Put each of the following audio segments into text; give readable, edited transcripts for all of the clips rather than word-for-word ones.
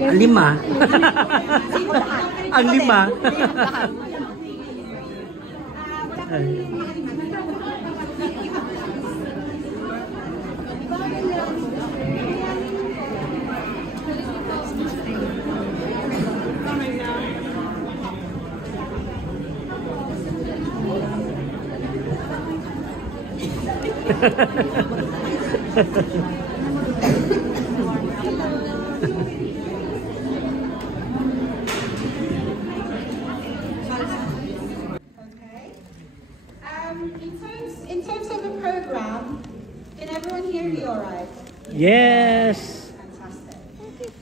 Ang lima. Ang lima. In terms of the program, can everyone hear me all right? Yes. Fantastic.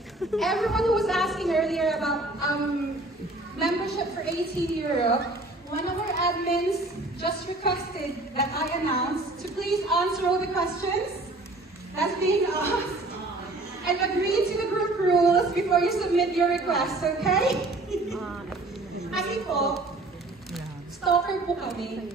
Everyone who was asking earlier about membership for 18 Europe, one of our admins just requested that I announce to please answer all the questions that's being asked and agree to the group rules before you submit your requests, okay? Kasi po, stalker po kami.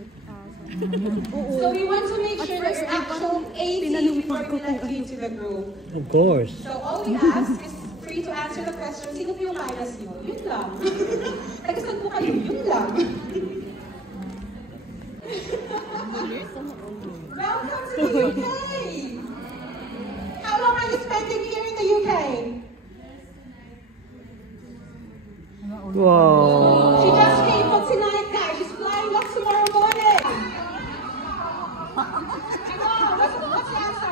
So we want to make sure that you're actual 18 before we let you into the group. Of course. So all we ask is for you to answer the question, sino po yung minus nyo? Yun lang. Nag-saan po kayo? Yun lang. Welcome to the UK! How long are you spending here in the UK? Wow. She just came from tonight, guys. She's flying up tomorrow morning. What's the answer?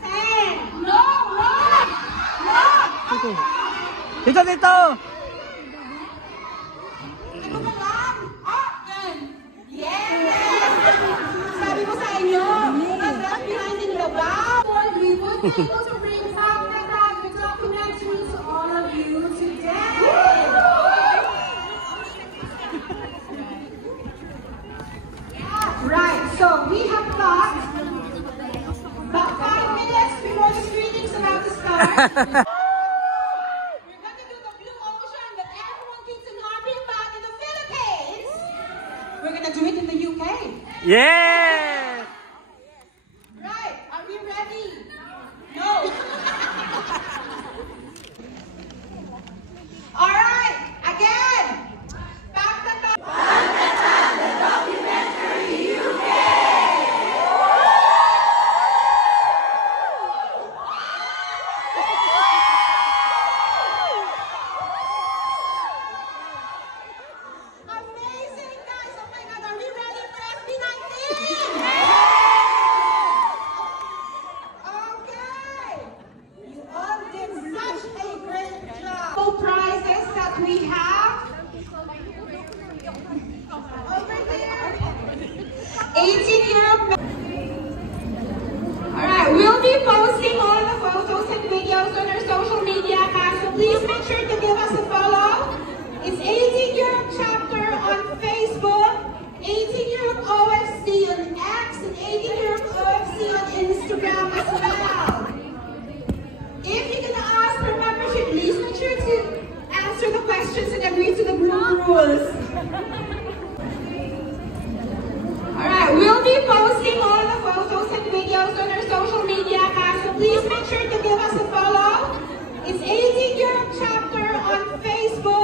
10. No, no, no. Dito, dito. Ito na lang. Yes! Sabi ko sa inyo, ang left behind in the back. We would be able to bring back the documentary to all of you today. Right, so we have got about 5 minutes before the screening's about to start. We're going to do the blue ocean that everyone keeps on harping about in the Philippines. We're going to do it in the UK. Yeah! Right, are we ready? No. then we have over there 18 Europe. Alright, we'll be posting all the photos and videos on our social media accounts, so please make sure to give us a follow. It's 18 Europe chapter on Facebook, 18 Europe OFC on X, and 18 Europe OFC on Instagram as well. If you're gonna ask for membership, please make sure to answer the questions and agree to the group rules. Alright, we'll be posting all the photos and videos on our social media accounts, so please make sure to give us a follow. It's 18 Europe chapter on Facebook,